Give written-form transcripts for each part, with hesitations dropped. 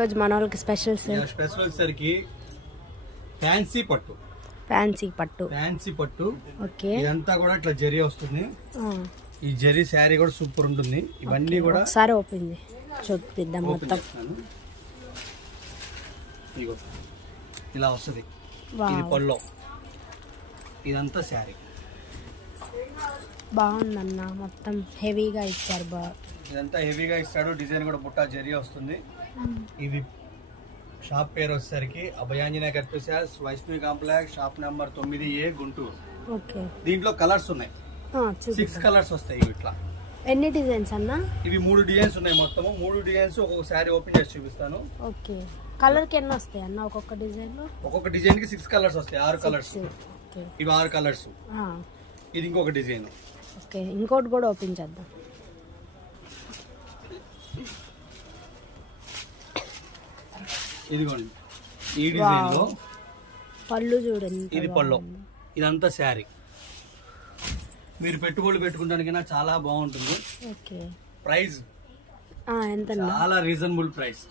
రోజు మన వాళ్ళకి స్పెషల్ స్పెషల్ వచ్చేసరికి ఫ్యాన్సీ పట్టు ఓకే. ఇదంతా కూడా ఇట్లా జరీ వస్తుంది. ఈ జరీ శారీ కూడా సూపర్ ఉంటుంది. ఇవన్నీ కూడా ఒకసారి ఓపెన్ చూపిద్దాం మొత్తం. ఇగో ఇలా వస్తుంది. ఇది పల్లో, ఇదంతా శారీ బాగుందన్న. మొత్తం హెవీగా ఇచ్చారు. ఇదంతా హెవీగా ఇస్తాడు. డిజైన్ కూడా బుట్టా జరీ వస్తుంది. ఇది షాప్ పేరు వచ్చేసరికి అభయాంజనేయ కర్పూసాస్, Vaishnavi complex, shop number 9A, Guntur. Okay. దీంట్లో కలర్స్ ఉన్నాయి. 6 కలర్స్ వస్తాయి. ఇట్లా ఎన్ని డిజైన్స్ అన్న? ఇవి 3 డిజైన్స్ ఉన్నాయి. మొత్తము 3 డిజైన్స్ ఒక్కొక్క శారీ ఓపెన్ చేసి చూపిస్తాను. ఓకే. కలర్ కి ఎన్ని వస్తాయి అన్న? ఒక్కొక్క డిజైన్ లో ఒక్కొక్క డిజైన్ కి 6 కలర్స్ వస్తాయి. 6 కలర్స్. ఇవి 6 కలర్స్. ఇది ఇంకొక డిజైన్. ఓకే. ఇంకోటి కూడా ఓపెన్ చేద్దాం. ఇదిగోండి ఈ డిజైన్ లో పళ్ళు చూడండి. ఇది పళ్ళు. ఇదంతా శారీ. మీరు పెట్టుబడులు పెట్టుకోవడానికైనా చాలా బాగుంటుంది. ఓకే. ప్రైస్ ఎంత? చాలా రీజనబుల్ ప్రైస్.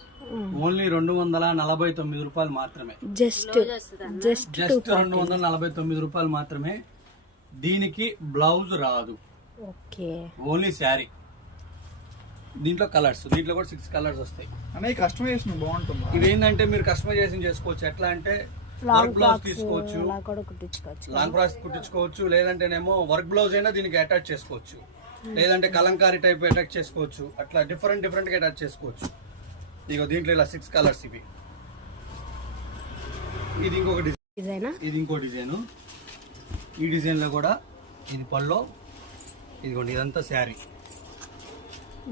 ఓన్లీ 249 రూపాయలు మాత్రమే. జస్ట్ 249 రూపాయలు మాత్రమే. దీనికి బ్లౌజ్ రాదు. ఓకే. ఓన్లీ శారీ. దీంట్లో కలర్స్, దీంట్లో కూడా 6 కలర్స్ వస్తాయి. కస్టమైజేషన్ బాగుంటుంది. ఇవేంటంటే మీరు కస్టమైజేషన్ చేసుకోవచ్చు. ఎట్లా అంటే వర్క్ బ్లౌజ్ తీసుకోవచ్చు, లాంగ్ ఫ్రాక్స్ కుట్టించుకోవచ్చు, లేదంటేనేమో వర్క్ బ్లౌజ్ అయినా దీనికి అటాచ్ చేసుకోవచ్చు, లేదంటే కలంకారీ టైప్ అటాచ్ చేసుకోవచ్చు. అట్లా డిఫరెంట్ గా అటాచ్ చేసుకోవచ్చు. ఇగో దీంట్లో ఇలా 6 కలర్స్. ఇవి ఇది ఇంకొక డిజైన్. ఇది ఇంకో డిజైన్. ఈ డిజైన్ లో కూడా ఇది పల్లో. ఇదిగోండి ఇదంతా శారీ.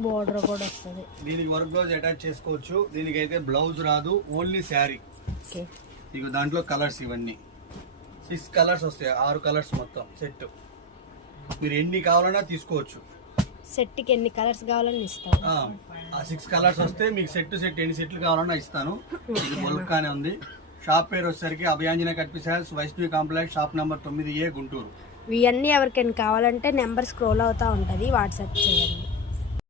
బోర్డర్ కూడా వస్తుంది. దీనికి వర్క్ బ్లౌజ్ అటాచ్ చేసుకోవచ్చు. దీనికి అయితే బ్లౌజ్ రాదు, ఓన్లీ శారీ. ఇక దాంట్లో కలర్స్ ఇవన్నీ 6 కలర్స్ వస్తాయి. 6 కలర్స్ మొత్తం సెట్. మీరు ఎన్ని కావాలన్నా తీసుకోవచ్చు. సెట్ కి ఎన్ని కలర్స్ కావాలని ఇస్తాను. ఆ 6 కలర్స్ వస్తే మీకు సెట్ ఎన్ని సెట్లు కావాలన్నా ఇస్తాను. ఇది మొలకానే ఉంది. షాప్ పేరు వచ్చేసరికి అభయాంజనేయ కర్పూసాస్, Vaishnavi complex, shop number 9A, Guntur. ఇవన్నీ ఎవరికైనా కావాలంటే నెంబర్ స్క్రోల్ అవుతా ఉంటుంది, వాట్సాప్ చేయండి.